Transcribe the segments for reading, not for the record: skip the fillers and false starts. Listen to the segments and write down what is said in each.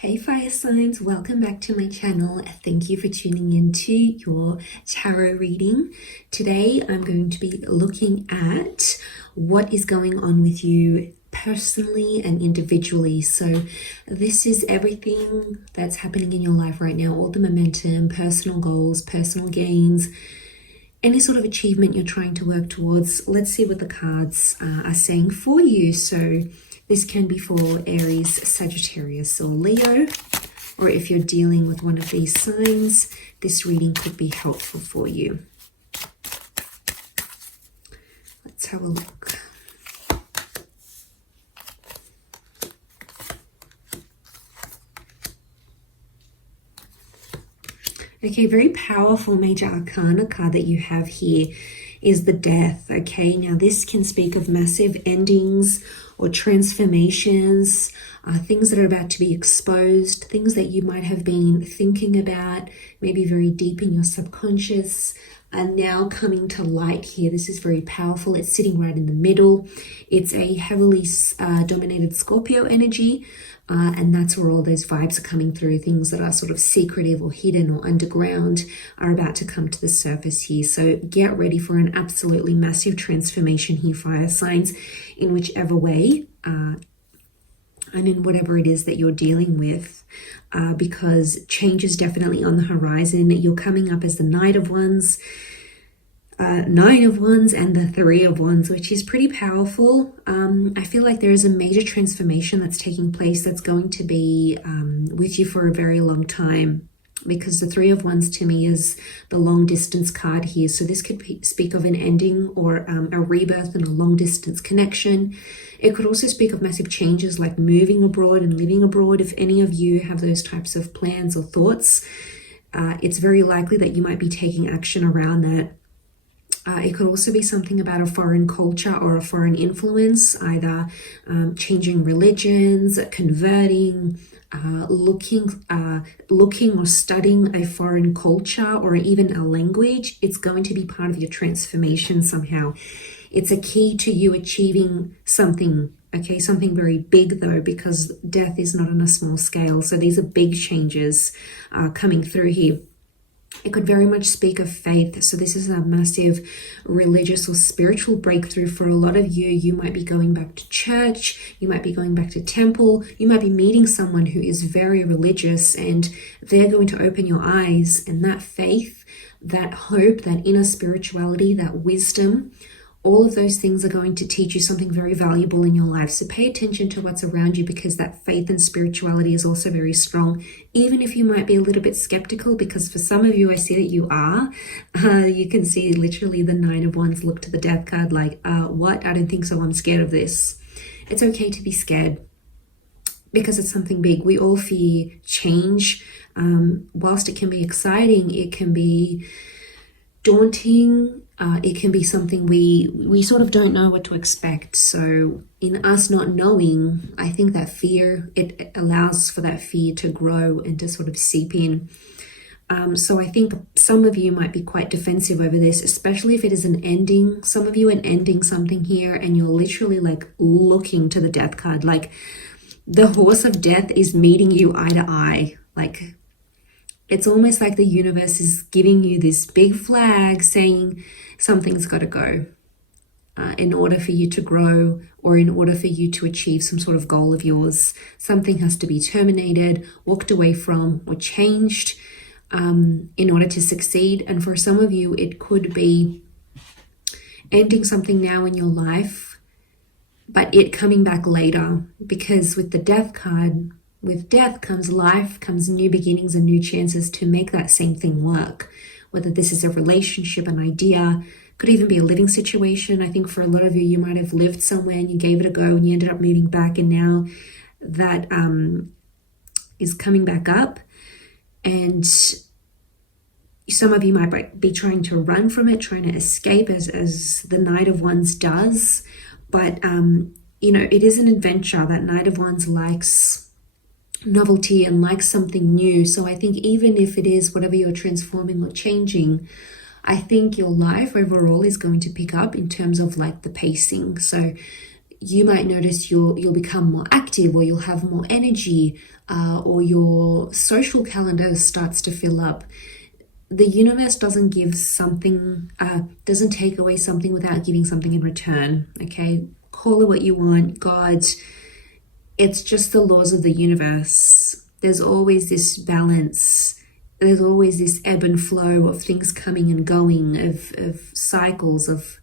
Hey fire signs, welcome back to my channel. Thank you for tuning into your tarot reading. Today I'm going to be looking at what is going on with you personally and individually. So this is everything that's happening in your life right now, all the momentum, personal goals, personal gains, any sort of achievement you're trying to work towards. Let's see what the cards are saying for you. So this can be for Aries, Sagittarius, or Leo, or if you're dealing with one of these signs, this reading could be helpful for you. Let's have a look. Okay, very powerful major arcana card that you have here is the Death. Okay, now this can speak of massive endings or transformations, things that are about to be exposed, things that you might have been thinking about, maybe very deep in your subconscious, are now coming to light here. This is very powerful. It's sitting right in the middle. It's a heavily dominated Scorpio energy, and that's where all those vibes are coming through. Things that are sort of secretive or hidden or underground are about to come to the surface here. So get ready for an absolutely massive transformation here, fire signs, in whichever way and in whatever it is that you're dealing with, because change is definitely on the horizon. You're coming up as the Knight of Wands, Nine of Wands, and the Three of Wands, which is pretty powerful. I feel like there is a major transformation that's taking place that's going to be with you for a very long time, because the Three of Wands to me is the long distance card here. So this could speak of an ending or a rebirth and a long distance connection. It could also speak of massive changes like moving abroad and living abroad. If any of you have those types of plans or thoughts, it's very likely that you might be taking action around that. It could also be something about a foreign culture or a foreign influence, either changing religions, converting, looking or studying a foreign culture or even a language. It's going to be part of your transformation somehow. It's a key to you achieving something, okay? Something very big though, because death is not on a small scale. So these are big changes coming through here. It could very much speak of faith. So this is a massive religious or spiritual breakthrough for a lot of you. You might be going back to church. You might be going back to temple. You might be meeting someone who is very religious, and they're going to open your eyes. And that faith, that hope, that inner spirituality, that wisdom, all of those things are going to teach you something very valuable in your life. So pay attention to what's around you, because that faith and spirituality is also very strong, even if you might be a little bit skeptical, because for some of you, I see that you are. You can see literally the Nine of Wands look to the Death card like, what? I don't think so. I'm scared of this. It's okay to be scared, because it's something big. We all fear change. Whilst it can be exciting, it can be daunting. It can be something we sort of don't know what to expect. So in us not knowing, I think that fear, it allows for that fear to grow and to sort of seep in. So I think some of you might be quite defensive over this, especially if it is an ending. Some of you are ending something here and you're literally like looking to the Death card. Like the horse of death is meeting you eye to eye. Like it's almost like the universe is giving you this big flag saying something's got to go in order for you to grow, or in order for you to achieve some sort of goal of yours. Something has to be terminated, walked away from, or changed in order to succeed. And for some of you, it could be ending something now in your life, but it coming back later, because with the Death card, with death comes life, comes new beginnings and new chances to make that same thing work. Whether this is a relationship, an idea, could even be a living situation. I think for a lot of you, you might have lived somewhere and you gave it a go and you ended up moving back, and now that is coming back up. And some of you might be trying to run from it, trying to escape, as the Knight of Wands does. But, you know, it is an adventure. That Knight of Wands likes novelty and like something new. So I think even if it is whatever you're transforming or changing, I think your life overall is going to pick up in terms of like the pacing. So you might notice you'll become more active, or you'll have more energy, or your social calendar starts to fill up. The universe doesn't give something, doesn't take away something without giving something in return. Okay, call it what you want, God. It's just the laws of the universe. There's always this balance. There's always this ebb and flow of things coming and going, of cycles, of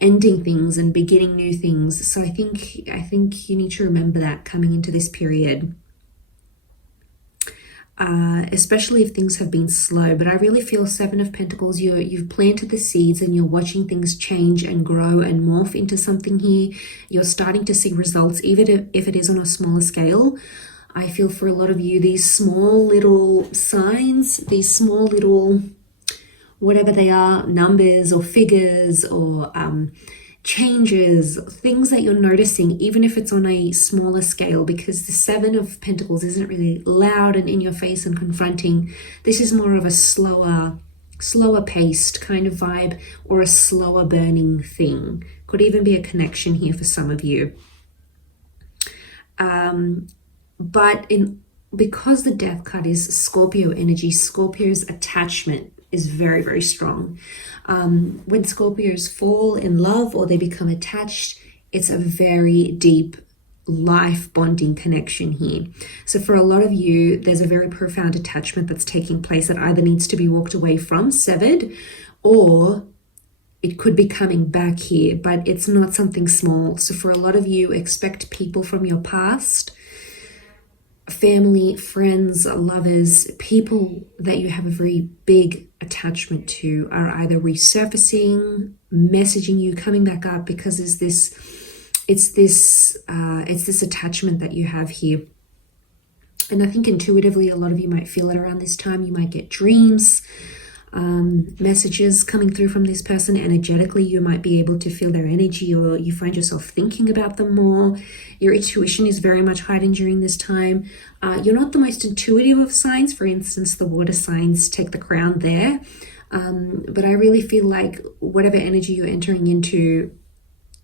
ending things and beginning new things. So I think you need to remember that coming into this period. Especially if things have been slow. But I really feel Seven of Pentacles, you've planted the seeds and you're watching things change and grow and morph into something here. You're starting to see results, even if it is on a smaller scale. I feel for a lot of you, these small little signs, these small little, whatever they are, numbers or figures or changes, things that you're noticing, even if it's on a smaller scale, because the Seven of Pentacles isn't really loud and in your face and confronting. This is more of a slower paced kind of vibe, or a slower burning thing. Could even be a connection here for some of you. But because the Death card is Scorpio energy, Scorpio's attachment is very, very strong. When Scorpios fall in love or they become attached, it's a very deep life bonding connection here. So for a lot of you, there's a very profound attachment that's taking place that either needs to be walked away from, severed, or it could be coming back here, but it's not something small. So for a lot of you, expect people from your past, family, friends, lovers, people that you have a very big attachment to are either resurfacing, messaging you, coming back up, because it's this attachment that you have here. And I think intuitively a lot of you might feel it around this time. You might get dreams, messages coming through from this person. Energetically, you might be able to feel their energy, or you find yourself thinking about them more. Your intuition is very much heightened during this time. You're not the most intuitive of signs. For instance, the water signs take the crown there. But I really feel like whatever energy you're entering into,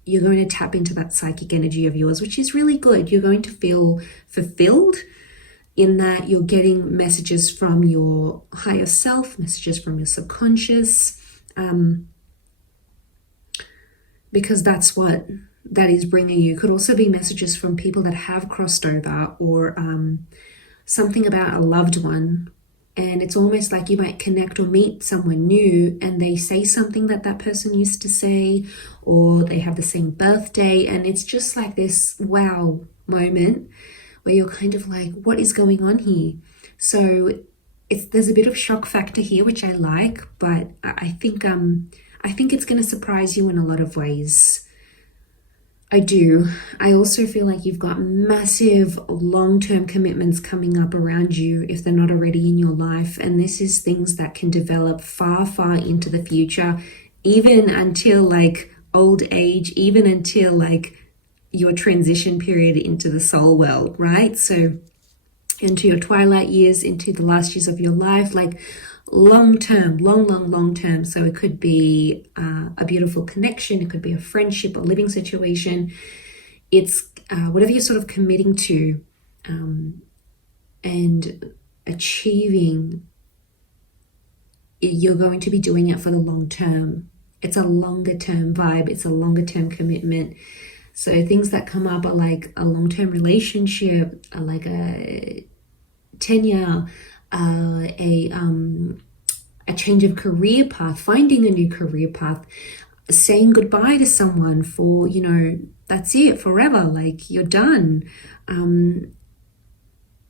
you're going to tap into that psychic energy of yours, which is really good. You're going to feel fulfilled in that you're getting messages from your higher self, messages from your subconscious, because that's what that is bringing you. Could also be messages from people that have crossed over, or something about a loved one. And it's almost like you might connect or meet someone new and they say something that that person used to say, or they have the same birthday. And it's just like this wow moment where you're kind of like, what is going on here? So there's a bit of shock factor here, which I like, but I think it's going to surprise you in a lot of ways. I do. I also feel like you've got massive long-term commitments coming up around you if they're not already in your life. And this is things that can develop far, far into the future, even until like old age, even until like your transition period into the soul world, right? So into your twilight years, into the last years of your life, like long term. So it could be a beautiful connection, it could be a friendship, a living situation. It's whatever you're sort of committing to and achieving, you're going to be doing it for the long term. It's a longer term vibe, it's a longer term commitment. So things that come up are like a long-term relationship, like a tenure, a change of career path, finding a new career path, saying goodbye to someone for, that's it, forever, like you're done.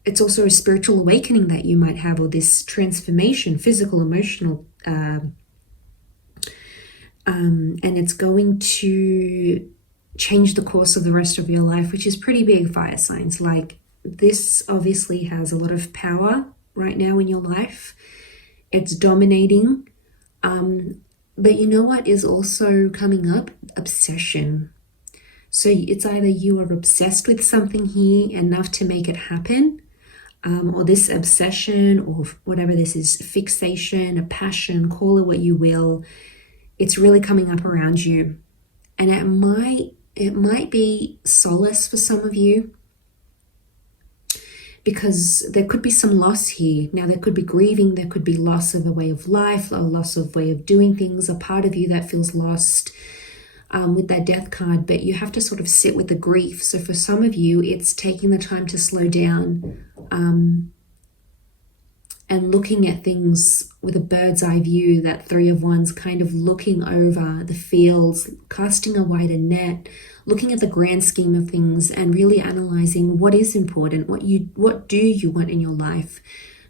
It's also a spiritual awakening that you might have, or this transformation, physical, emotional, and it's going to change the course of the rest of your life, which is pretty big, fire signs. Like this obviously has a lot of power right now in your life. It's dominating. But you know what is also coming up? Obsession. So it's either you are obsessed with something here enough to make it happen, or this obsession, or whatever this is, fixation, a passion, call it what you will, it's really coming up around you. And it might it might be solace for some of you, because there could be some loss here. Now, there could be grieving, there could be loss of a way of life, a loss of way of doing things, a part of you that feels lost with that death card, but you have to sort of sit with the grief. So for some of you, it's taking the time to slow down and looking at things with a bird's eye view, that Three of Wands, kind of looking over the fields, casting a wider net, looking at the grand scheme of things and really analyzing what is important, what do you want in your life.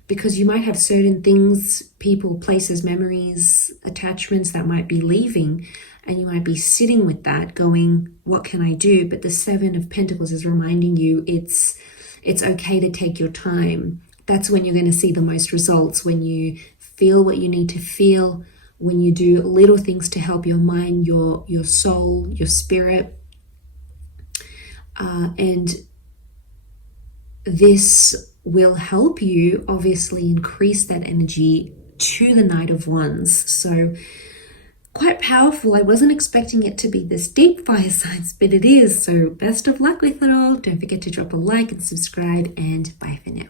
Because you might have certain things, people, places, memories, attachments that might be leaving, and you might be sitting with that going, what can I do? But the Seven of Pentacles is reminding you it's okay to take your time. That's when you're going to see the most results, when you feel what you need to feel, when you do little things to help your mind, your soul, your spirit. And this will help you obviously increase that energy to the Knight of Wands. So quite powerful. I wasn't expecting it to be this deep, fire signs, but it is. So best of luck with it all. Don't forget to drop a like and subscribe, and bye for now.